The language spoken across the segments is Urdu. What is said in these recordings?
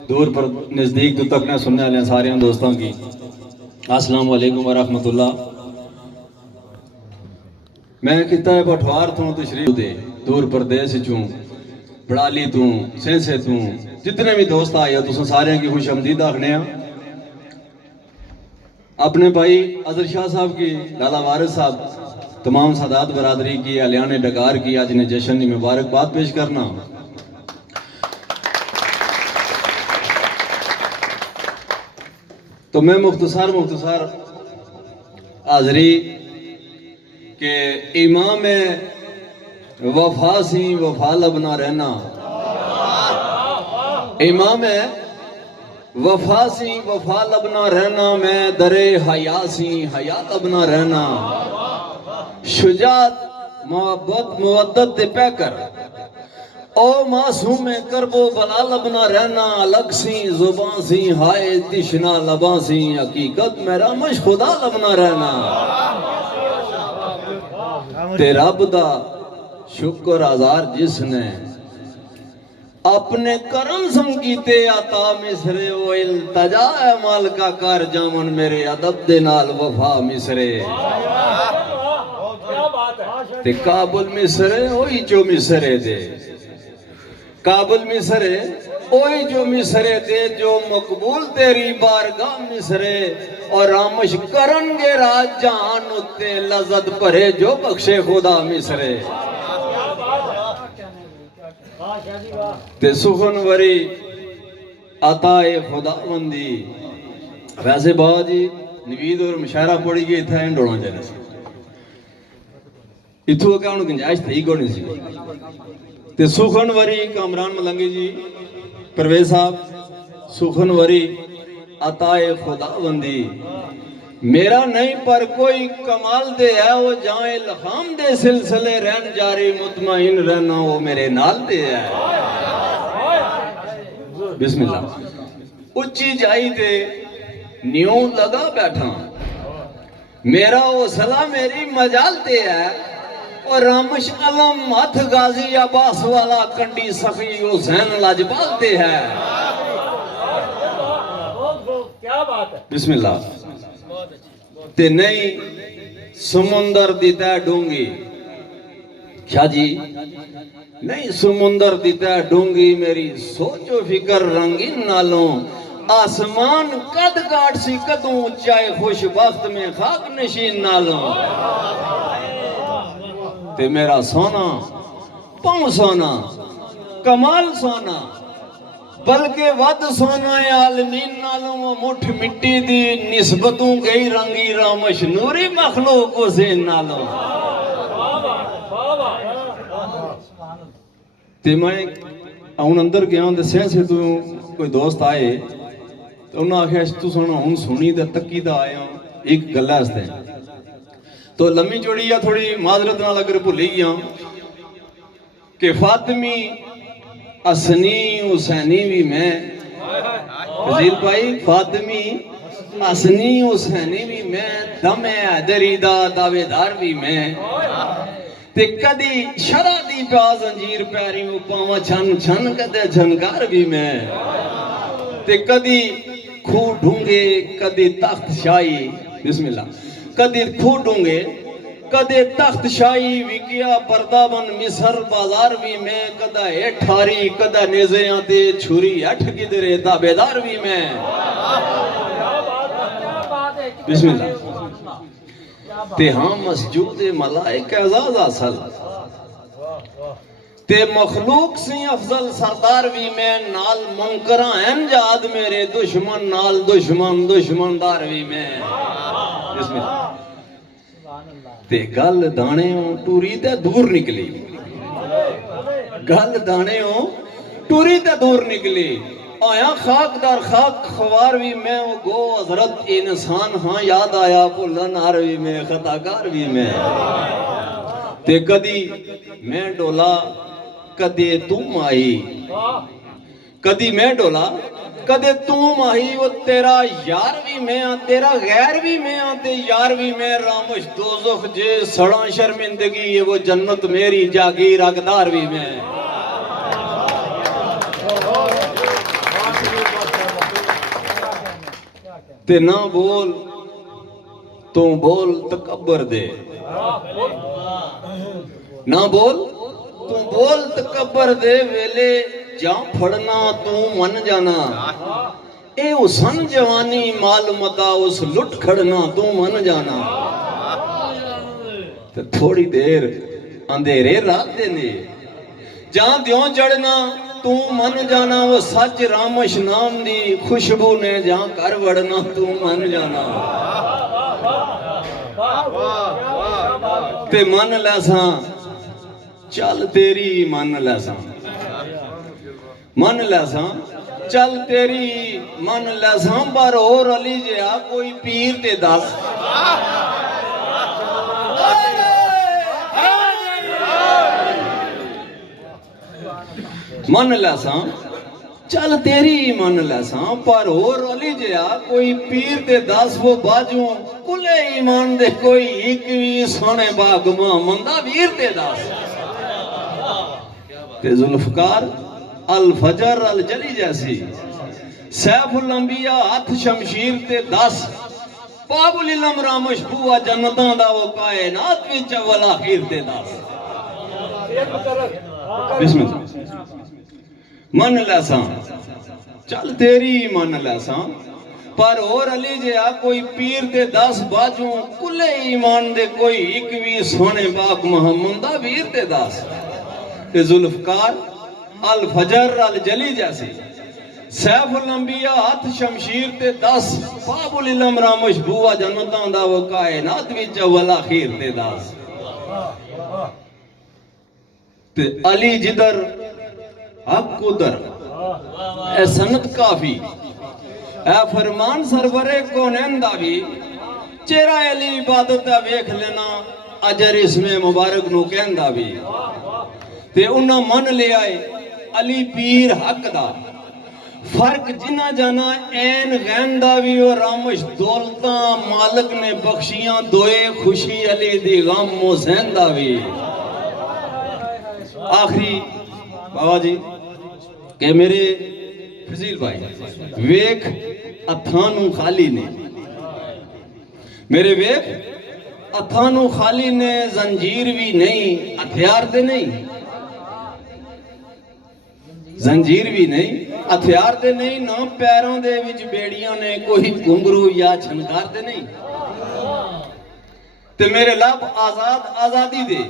دور پر نزدیک تو تک نہ سننے والے ہیں سارے دوستوں کی السلام علیکم ورحمۃ اللہ۔ میں کہتا ہے بٹھوار تو تشریف دے دور پردیس چوں بڑالی تو سینسے تو جتنے بھی دوست آئے ہو تو سارے کی خوش آمدید آخنے ہیں۔ اپنے بھائی اظہر شاہ صاحب کی، لالا وارث صاحب، تمام سادات برادری کی، الیان ڈگار کی آج نے جشن کی مبارکباد پیش کرنا۔ تو میں مختصر حاضری کہ امام وفا سی وفا لبنا رہنا، امام وفا سی وفا لبنا رہنا، میں درے حیا سی حیا لبنا رہنا، شجاعت محبت مودت دے پہ کر او معصوم کرب و بلا لبنا رہنا، الگ سی زبان سی ہائے تشنا لباں سی حقیقت میرا مش خدا لبنا رہنا، تے رب دا شکر آزار جس نے اپنے کرم سمکیتے عطا مصرے، وہ التجا ہے مالکا کار جامن میرے ادب دے نال وفا مصرے، تے کابل مصرے ہوئی جو مصرے دے، کابل مصرے اوہی جو مصرے دے، جو مقبول تیری بارگاہ مصرے، اور رامش کرنگے راج جہان اتے لذت پرے جو بخشے خدا مصرے، تے سخنوری عطا خدا مندی۔ ویسے بہت جی نوید اور مشاعرہ پڑی گئی تھا انڈوڑا جانے سے اتھو کا انہوں گنجائش تھی گوڑی سی، تے سخنوری کامران ملنگی جی پرویز صاحب، سخنوری عطا خدا بندی، میرا نہیں پر کوئی کمال دے ہے، وہ جائیں لخام دے سلسلے رہن جاری مطمئن رہنا، وہ میرے نال دے ہے۔ بسم اللہ۔ اچھی جائی دے نیوں لگا بیٹھا، میرا وہ صلاح میری مجال دے ہے، اور رامش علم مت غازی عباس والا کنڈی سخی حسین لاجبال ہے۔ بسم اللہ۔ تے نہیں سمندر دیتا ہے ڈونگی، کیا جی نہیں سمندر دیتا ہے ڈونگی، میری سوچ و فکر رنگین نالوں، آسمان قد کاٹ سی قدوں چاہے خوش بخت میں خاک نشین نالوں، تے میرا سونا پاؤں سونا کمال سونا بلکہ ود سونا عالمین نالوں، وہ مٹھ مٹی دی نسبتوں گئی رنگی رامش نوری مخلوق حسین نالوں، تے میں ہوں اندر گیا ہوں دسیا سے تو کوئی دوست آئے تو انہوں نے آخیا تو سونا ہوں سنی دا تکی دا آیا ایک گلہ ہستے ہیں، تو لمبی چوڑی یا تھوڑی معذرت نہ لگ رہے بھولی گیا کہ فاطمی اسنی حسینی بھی میں، فضیل بھائی فاطمی اسنی حسینی بھی میں، دم حیدری دا دعویدار بھی میں، تے کدی شرع دی پیا زنجیر پیری پاواں چھن چھن کدے جھنکار بھی میں، تے کدی کھو ڈھونگے کدی تخت شاہی، بسم اللہ، کدی کھو ڈونگے کدے تخت شاہی وکیا پردابن مصر بازار بھی میں، کدہ ایٹھاری کدہ نیزیاں تے چھوری اٹھ گدرے تابیدار بھی میں، بسم اللہ، تے ہاں مسجود ملائک اعزاز اصل، تے مخلوق سی افضل سردار بھی میں، نال منکرہ امجاد میرے دشمن نال دشمن دار بھی میں، بسم اللہ۔ تے گل دانے ہوں ٹوری تے دور نکلی، گل دانے ہوں ٹوری تے دور نکلی، آیا خاک در خاک خوار بھی میں، گو حضرت انسان ہاں یاد آیا بھولن ہار بھی میں، خطاکار بھی میں، تے کدی میں ڈولا کدی تم آئی، کدی میں ڈولا کدے تم آئی، وہ تیرا یار بھی میں ہاں تیرا غیر بھی میں ہاں تے یار بھی میں، رامش دوزخ جے سڑاں شرمندگی یہ وہ جنت میری جاگیر حقدار بھی میں۔ تے نہ بول تو بول تکبر دے، نہ بول تو بول تکبر دے، ویلے جاں پھڑنا تو من جانا، اے اسن جوانی مال متا اس لٹ کھڑنا تو من جانا، تے تھوڑی دیر اندھیرے رات دینے جہاں دیوں چڑھنا تو من جانا، وہ سچ رامش نام دی خوشبو نے جہاں کر وڑنا تو من جانا، تے من لیساں چل تیری من لیساں، من لیساں چل تیری من لیساں، پر اور علی جیا کوئی پیر تے دس، من لیساں چل تیری من لیساں، پر اور علی جیا کوئی پیر تے دس، وہ باجوں کلے ایمان دے کوئی ایک وی سونے باغ مندہ ویر تے دس، تے ذوالفقار الفجر الجلی جیسی، سیف الانبیاء ہاتھ شمشیر تے دس، باب العلم رامش بوا جنتاں دا وہ کائنات وچ اول آخر تے دس، بسم اللہ من لیساں چل تیری من لیساں، پر اور علی جیا کوئی پیر تے دس، باجوں کلے ایمان دے کوئی ایک وی سونے باغ محمدہ ویر تے دس، تے ذوالفقار الفجر الجلی جیسی، سیف الانبیاء ہاتھ شمشیر تے دس، باب العلم رامش بوا جنتاں دا وہ کائنات وچ اول آخر تے دس، تے علی جدر حق ادھر، اے سنت کافی، اے فرمان سرورے کونین داوی، چہرہ علی عبادت ویکھ لینا اجر اس میں مبارک نو کہن داوی، تے انہاں من لے آئے علی پیر حق دا، فرق جنہ جانا این غین داوی اور رامش دولتاں مالک نے بخشیاں دوئے خوشی علی دی غم حسین داوی۔ آخری بابا جی کہ میرے فضیل بھائی ویک اتھانو خالی نے، میرے ویک اتھانو خالی نے، زنجیر بھی نہیں ہتھیار دے نہیں، زنجیر بھی نہیں ہتھیار دے نہیں، نہ پیروں دے وچ بیڑیاں نے کوئی گھنگرو یا چھنکار دے نہیں، تے میرے لب آزاد آزادی دے،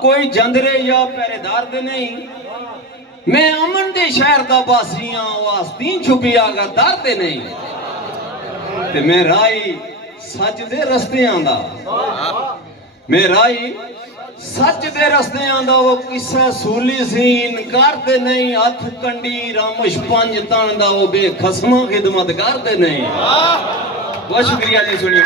کوئی جندرے یا پیردار دے نہیں، میں امن دے شہر دا باسیاں واسطین چھپی آگا دار دے نہیں، تے میں رائی سچ دے رستے آندہ، میں رائی سچ دے رستے آندہ، وہ کسے سولی سی انکار دے نہیں، ہتھ کنڈی رامش پانج تاندہ وہ بے خسمہ خدمتگار دے نہیں۔ بہت شکریہ جی سنیے۔